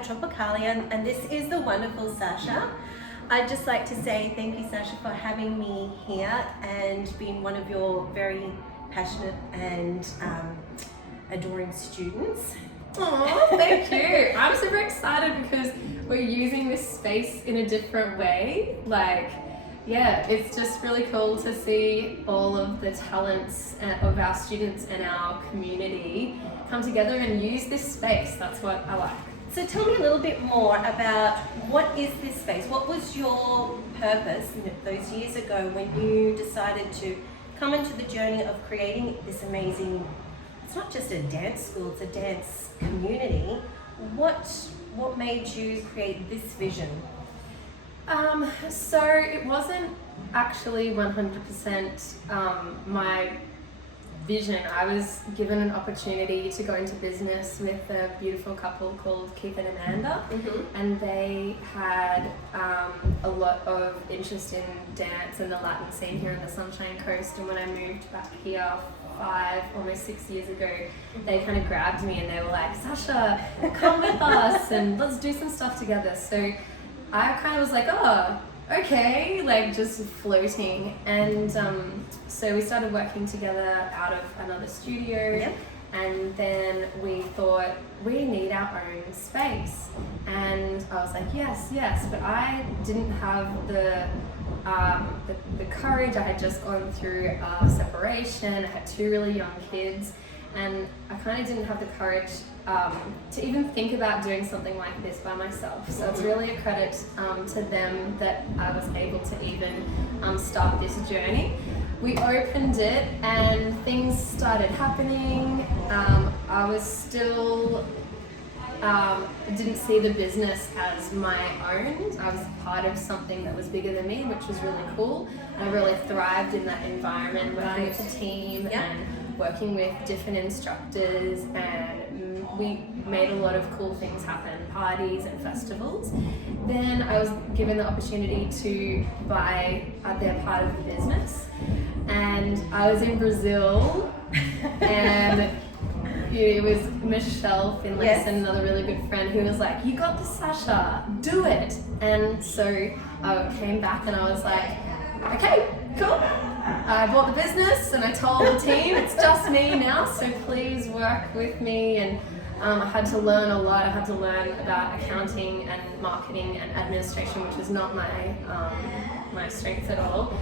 at Tropicalia, and this is the wonderful Sasha. I'd just like to say thank you, Sasha, for having me here and being one of your very passionate and adoring students. Oh, thank you. I'm super excited because we're using this space in a different way. Yeah, it's just really cool to see all of the talents of our students and our community come together and use this space. That's what I like. So tell me a little bit more about what is this space? What was your purpose those years ago when you decided to come into the journey of creating this amazing, it's not just a dance school, it's a dance community. What made you create this vision? So it wasn't actually 100% my vision. I was given an opportunity to go into business with a beautiful couple called Keith and Amanda, and they had a lot of interest in dance and the Latin scene here in the Sunshine Coast. And when I moved back here almost 6 years ago, they kind of grabbed me and they were like, Sasha, come with us and let's do some stuff together. So I kind of was like, oh, okay, just floating. And so we started working together out of another studio. Yep. And then we thought, we need our own space. And I was like, yes, but I didn't have the courage. I had just gone through a separation. I had 2 really young kids, and I kind of didn't have the courage to even think about doing something like this by myself. So it's really a credit to them that I was able to even start this journey. We opened it and things started happening. I was still didn't see the business as my own. I was part of something that was bigger than me, which was really cool. And I really thrived in that environment, working with the team and working with different instructors, and we made a lot of cool things happen, parties and festivals. Then I was given the opportunity to buy their part of the business, and I was in Brazil and it was Michelle Finlayson, another really good friend, who was like, you got this, Sasha, do it. And so I came back and I was like, okay, cool. I bought the business and I told the team, it's just me now, so please work with me. And I had to learn a lot. I had to learn about accounting and marketing and administration, which is not my strength at all.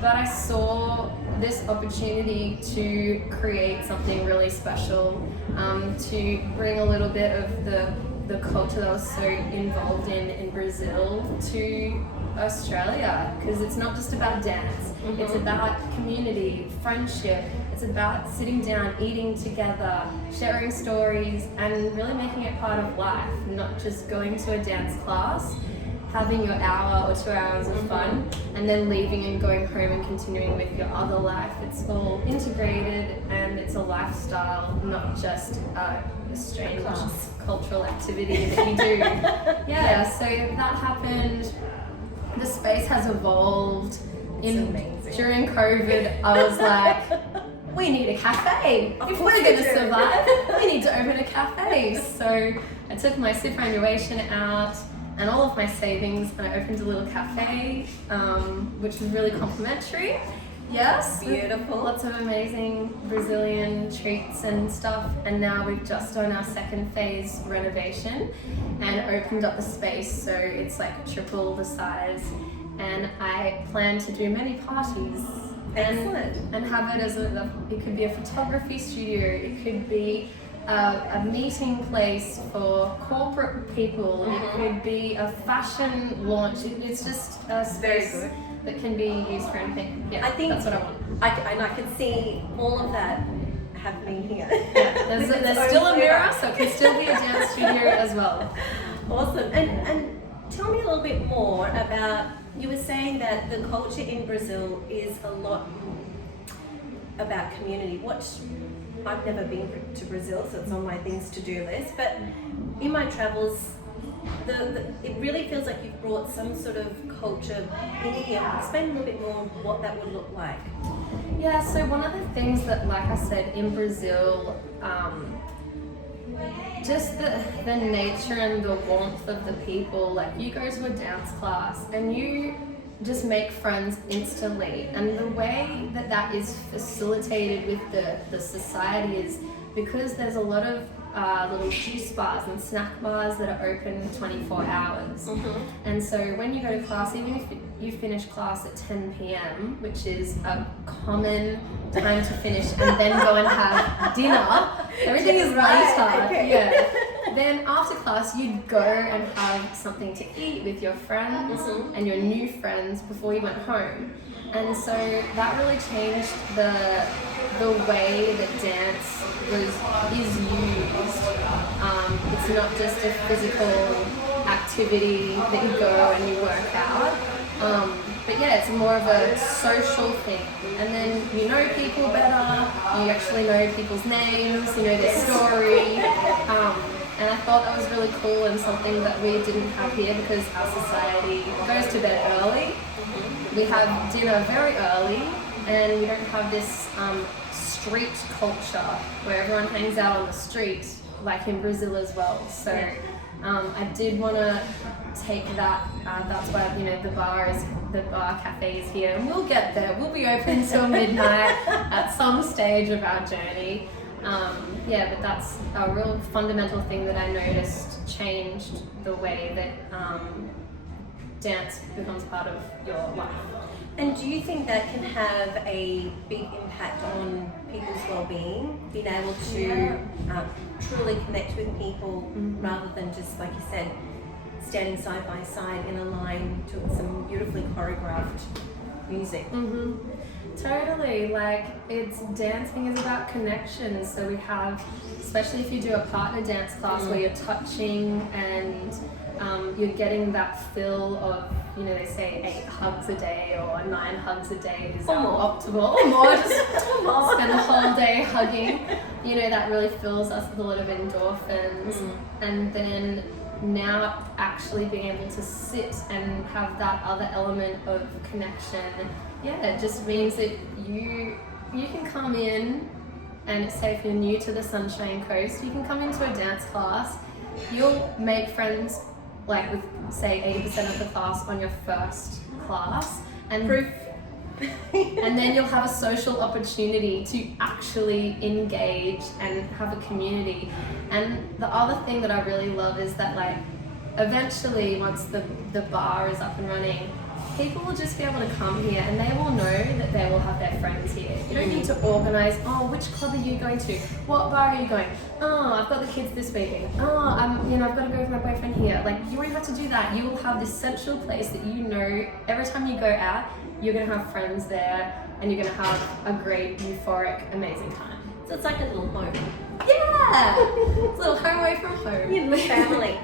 But I saw this opportunity to create something really special, to bring a little bit of the culture that I was so involved in Brazil to Australia, because it's not just about dance, it's about community, friendship, it's about sitting down, eating together, sharing stories, and really making it part of life, not just going to a dance class, having your hour or 2 hours of fun, and then leaving and going home and continuing with your other life. It's all integrated and it's a lifestyle, not just a strange cultural activity that you do. So that happened. The space has evolved. During COVID, I was like, we need a cafe. If we're going to survive, we need to open a cafe. So I took my superannuation out and all of my savings, and I opened a little cafe, which was really complimentary. Yes, beautiful. Lots of amazing Brazilian treats and stuff. And now we've just done our 2nd phase renovation and opened up the space, so it's triple the size. And I plan to do many parties and have it as it could be a photography studio, it could be a meeting place for corporate people, it could be a fashion launch. It's just a space that can be used for anything. I think that's what I want. I can see all of that happening here. There's still a mirror, so it can still be a dance studio as well. Awesome. And tell me a little bit more about, you were saying that the culture in Brazil is a lot about community. I've never been to Brazil, so it's on my things to do list, but in my travels, it really feels like you've brought some sort of culture in here. Explain a little bit more what that would look like. Yeah, so one of the things that, like I said, in Brazil, just the nature and the warmth of the people. Like, you go to a dance class and you just make friends instantly, and the way that is facilitated with the society is because there's a lot of little juice bars and snack bars that are open 24 hours. And so when you go to class, even if you finish class at 10 p.m, which is a common time to finish and then go and have dinner, everything is later. Okay. Yeah. Then after class, you'd go and have something to eat with your friends and your new friends before you went home. And so that really changed the way that dance is used. It's not just a physical activity that you go and you work out. But yeah, it's more of a social thing. And then you know people better, you actually know people's names, you know their story. And I thought that was really cool and something that we didn't have here because our society goes to bed early. We have dinner very early, and we don't have this street culture where everyone hangs out on the street like in Brazil as well. So I did want to take that. That's why the bar cafe is here, and we'll get there. We'll be open till midnight at some stage of our journey. But that's a real fundamental thing that I noticed changed the way that dance becomes part of your life. And do you think that can have a big impact on people's well-being, being able to truly connect with people rather than just, like you said, standing side by side in a line to some beautifully choreographed music? Totally, like dancing is about connection. So we have, especially if you do a partner dance class where you're touching and you're getting that fill of, they say 8 hugs a day or 9 hugs a day is optimal. Or more, just spend the whole day hugging. That really fills us with a lot of endorphins. And then now actually being able to sit and have that other element of connection, it just means that you can come in, and say if you're new to the Sunshine Coast, you can come into a dance class, you'll make friends like with say 80% of the class on your first class, and Proof. and then you'll have a social opportunity to actually engage and have a community. And the other thing that I really love is that, like, eventually once the bar is up and running, people will just be able to come here and they will know that they will have their friends here. You don't need to organise, which club are you going to? What bar are you going? I've got the kids this weekend. I've got to go with my boyfriend here. Like, you won't have to do that. You will have this central place that every time you go out, you're going to have friends there and you're going to have a great, euphoric, amazing time. So it's like a little home. Yeah! It's a little home away from home. Family.